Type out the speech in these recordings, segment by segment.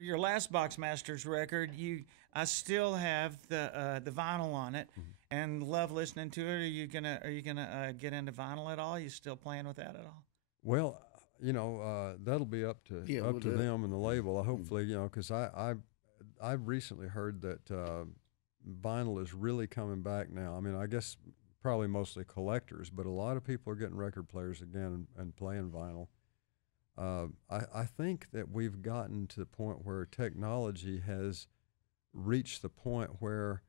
Your last Boxmasters record, I still have the vinyl on it, and love listening to it. Are you gonna get into vinyl at all? You still playing with that at all? Well, that'll be up to them and the label. Hopefully, because I've recently heard that vinyl is really coming back now. I mean, I guess probably mostly collectors, but a lot of people are getting record players again and playing vinyl. I think that we've gotten to the point where technology has reached the point where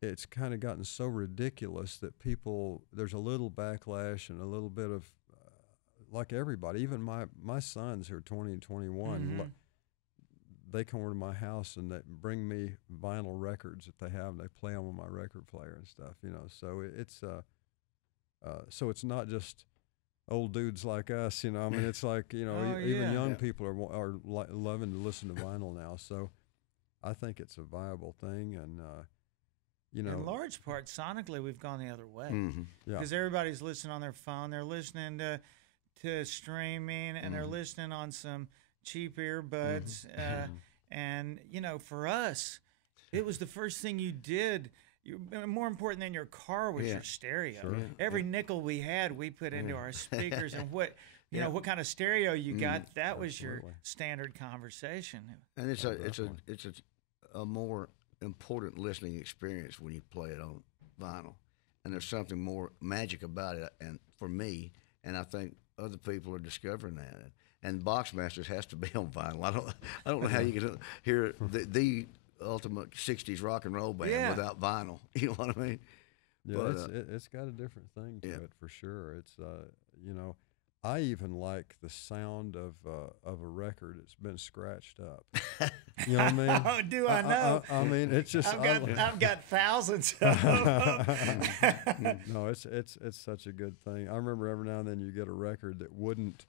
it's kind of gotten so ridiculous that there's a little backlash and a little bit of, like everybody, even my sons who are 20 and 21, they come over to my house and they bring me vinyl records that they have, and they play them on my record player and stuff, so so it's not just old dudes like us, I mean, it's like, even young people are loving to listen to vinyl now. So I think it's a viable thing. And, in large part, sonically, we've gone the other way. Yeah. Because everybody's listening on their phone. They're listening to streaming, and they're listening on some cheap earbuds. And, for us, it was the first thing you did. More important than your car was your stereo. Sure. Every nickel we had, we put into our speakers, and what kind of stereo you got, that was your standard conversation. And it's a more important listening experience when you play it on vinyl, and there's something more magic about it. And for me, and I think other people are discovering that. And Boxmasters has to be on vinyl. I don't know how you can hear the ultimate 60s rock and roll band without vinyl. You know what I mean? Yeah, but, it's got a different thing to it for sure. It's I even like the sound of a record that's been scratched up. You know what I mean? Oh, do I know? I mean, it's just I've got thousands of them. No, it's such a good thing. I remember every now and then you get a record that wouldn't,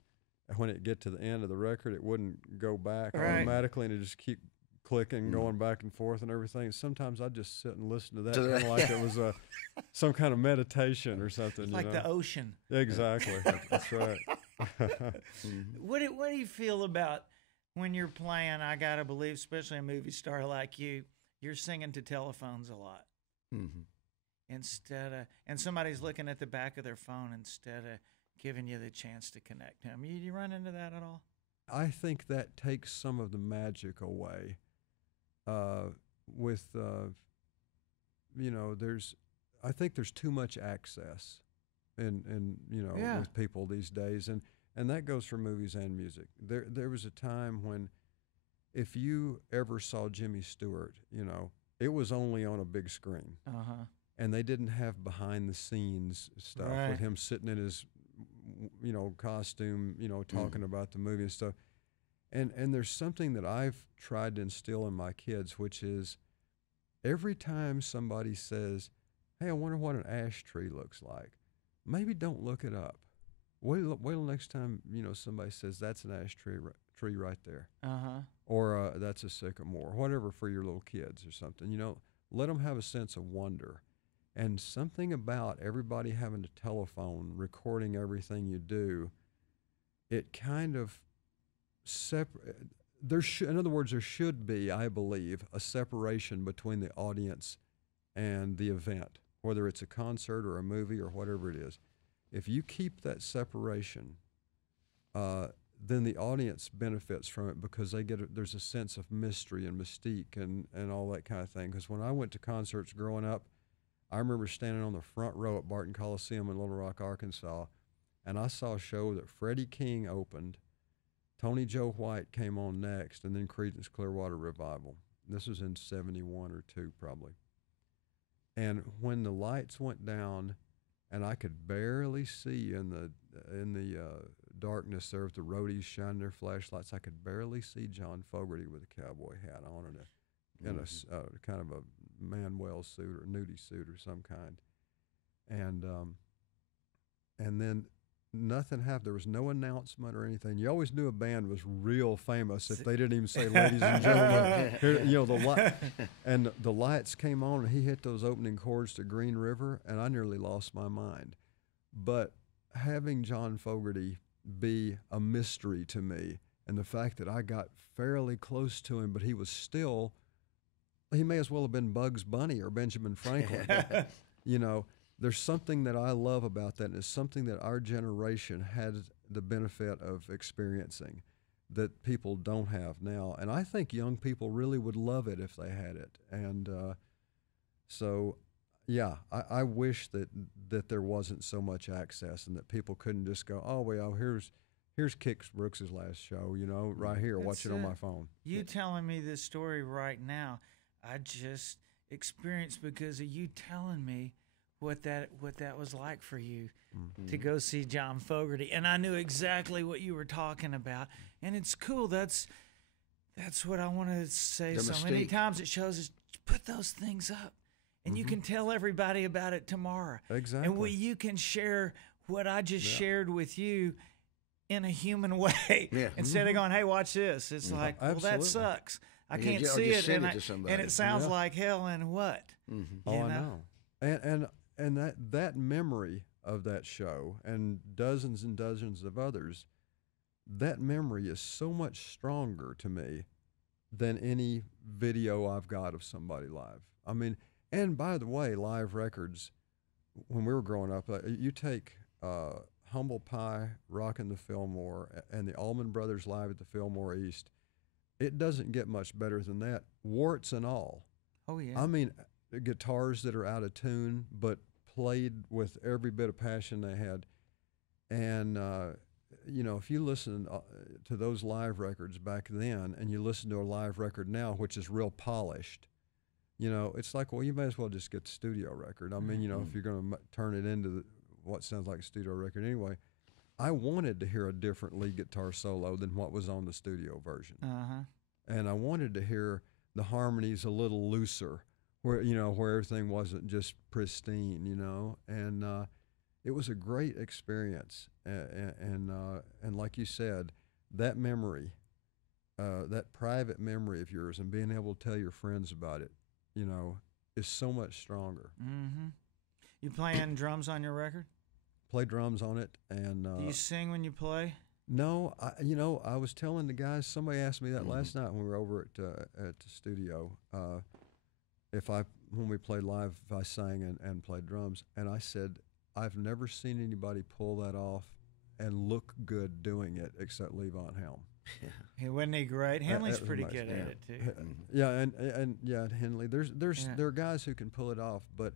when it get to the end of the record, it wouldn't go back automatically, and it just keep clicking, going back and forth and everything. Sometimes I just sit and listen to that, kind of like it was some kind of meditation or something. Like the ocean. Exactly. That's right. What do you feel about when you're playing? I gotta believe, especially a movie star like you're singing to telephones a lot. And somebody's looking at the back of their phone instead of giving you the chance to connect to them. You run into that at all? I think that takes some of the magic away. I think there's too much access with people these days, and that goes for movies and music. There was a time when, if you ever saw Jimmy Stewart, it was only on a big screen, and they didn't have behind the scenes stuff with him sitting in his costume, talking about the movie and stuff. And there's something that I've tried to instill in my kids, which is every time somebody says, "Hey, I wonder what an ash tree looks like," maybe don't look it up. Wait till next time somebody says that's an ash tree right there, or that's a sycamore, whatever, for your little kids or something. Let them have a sense of wonder. And something about everybody having a telephone recording everything you do, it kind of in other words, there should be, I believe, a separation between the audience and the event, whether it's a concert or a movie or whatever it is. If you keep that separation, then the audience benefits from it, because there's a sense of mystery and mystique and all that kind of thing. Because when I went to concerts growing up, I remember standing on the front row at Barton Coliseum in Little Rock, Arkansas, and I saw a show that Freddie King opened, Tony Joe White came on next, and then Creedence Clearwater Revival. This was in 71 or 2 probably. And when the lights went down, and I could barely see in the darkness there with the roadies shining their flashlights, I could barely see John Fogerty with a cowboy hat on and a kind of a Manuel suit or nudie suit or some kind. And then nothing happened. There was no announcement or anything. You always knew a band was real famous if they didn't even say, "Ladies and gentlemen," here, and the lights came on, and he hit those opening chords to Green River, and I nearly lost my mind. But having John Fogerty be a mystery to me, and the fact that I got fairly close to him, but he was still, he may as well have been Bugs Bunny or Benjamin Franklin. You know, there's something that I love about that, and it's something that our generation had the benefit of experiencing that people don't have now. And I think young people really would love it if they had it. And so, yeah, I wish that there wasn't so much access and that people couldn't just go, oh, well, here's Kix Brooks' last show, you know, right here, watch it on my phone. You telling me this story right now, I just experienced because of you telling me what that was like for you to go see John Fogerty, and I knew exactly what you were talking about. And it's cool. That's what I want to say so many times. It shows us put those things up, and you can tell everybody about it tomorrow. Exactly. And you can share what I just shared with you in a human way instead of going, "Hey, watch this." It's like, well, that sucks. I can't see it, and it sounds like hell. And what? Oh, I know. And that memory of that show and dozens of others, that memory is so much stronger to me than any video I've got of somebody live. I mean, and by the way, live records, when we were growing up, you take Humble Pie, Rockin' the Fillmore, and the Allman Brothers live at the Fillmore East, it doesn't get much better than that, warts and all. Oh, yeah. I mean, guitars that are out of tune, but played with every bit of passion they had. And, you know, if you listen to those live records back then and you listen to a live record now, which is real polished, you know, it's like, well, you may as well just get the studio record. I mean, you know, if you're going to turn it into what sounds like a studio record anyway. I wanted to hear a different lead guitar solo than what was on the studio version. And I wanted to hear the harmonies a little looser, where everything wasn't just pristine, you know. And it was a great experience. And like you said, that memory, that private memory of yours, and being able to tell your friends about it, you know, is so much stronger. You playing drums on your record? Play drums on it. And do you sing when you play? No, I was telling the guys, somebody asked me that last night when we were over at the studio, when we played live, if I sang and played drums. And I said, I've never seen anybody pull that off and look good doing it except Levon Helm. Hey, wasn't he great? Henley's pretty good at it too. Yeah, and Henley. There are guys who can pull it off, but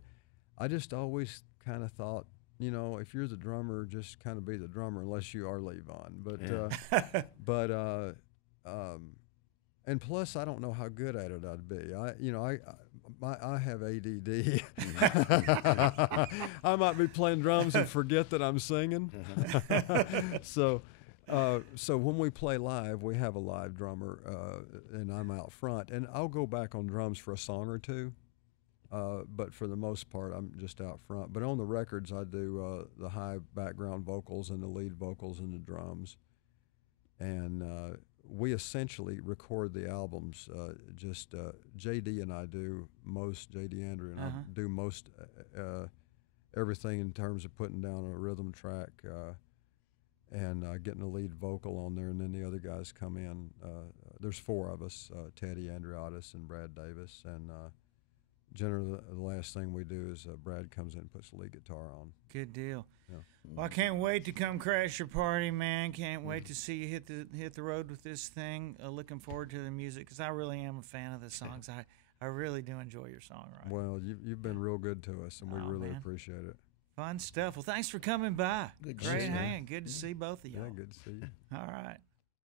I just always kind of thought, you know, if you're the drummer, just kind of be the drummer, unless you are Levon. But and plus, I don't know how good at it I'd be. I have ADD. I might be playing drums and forget that I'm singing. So when we play live, we have a live drummer, and I'm out front, and I'll go back on drums for a song or two. But for the most part, I'm just out front. But on the records, I do the high background vocals and the lead vocals and the drums. And we essentially record the albums. JD and I do most, JD Andrew and I do most everything in terms of putting down a rhythm track and getting a lead vocal on there. And then the other guys come in. There's four of us, Teddy, Andriotis, and Brad Davis. And generally, the last thing we do is Brad comes in and puts the lead guitar on. Good deal. Yeah. Well, I can't wait to come crash your party, man. Can't wait to see you hit the road with this thing. Looking forward to the music because I really am a fan of the songs. I really do enjoy your songwriting. Well, you've been real good to us, and we really appreciate it. Fun stuff. Well, thanks for coming by. Good Great to see you. hang. Good to see both of y'all. Yeah, good to see you. All right.